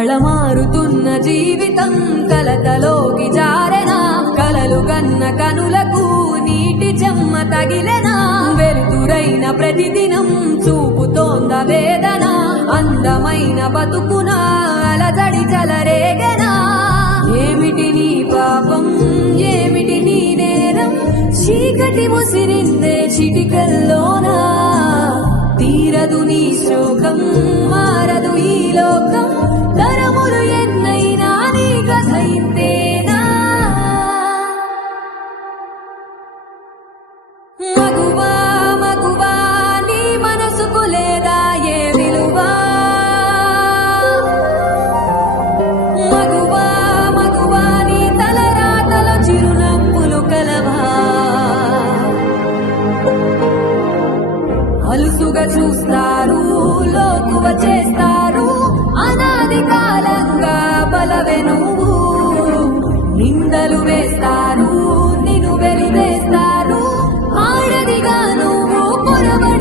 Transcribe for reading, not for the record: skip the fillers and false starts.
కళమారుతున్న జీవితం కలతలోకి జారెనా కలలు కన్న కనులకు నీటి చెమ్మ తగిలెనా వెలుతురైన ప్రతిదినం చూపుతోంద వేదన అందమైన బతుకున అలజడి చలరేగనా ఏమిటి నీ పాపం ఏమిటి నీ నేరం చీకటి ముసిరిందే చిటికల్లోనా తీరదు నీ శోకం మారదు ఈ లోకం తరములు ఎన్నైనా నీ కథ ఇంతేనా మగువా మగువా నీ మనసుకు లేదా ఏ విలువా మగువా మగువా నీ తలరాతలో చిరునవ్వులు కలవా అలుసుగా చూస్తారు లోకువ చేస్తారు అనాది కాలంగా బలవే నువ్వు నిందలు వేస్తారు నిన్ను వెలివేస్తారు ఆడదిగా నువ్వు పొరబడి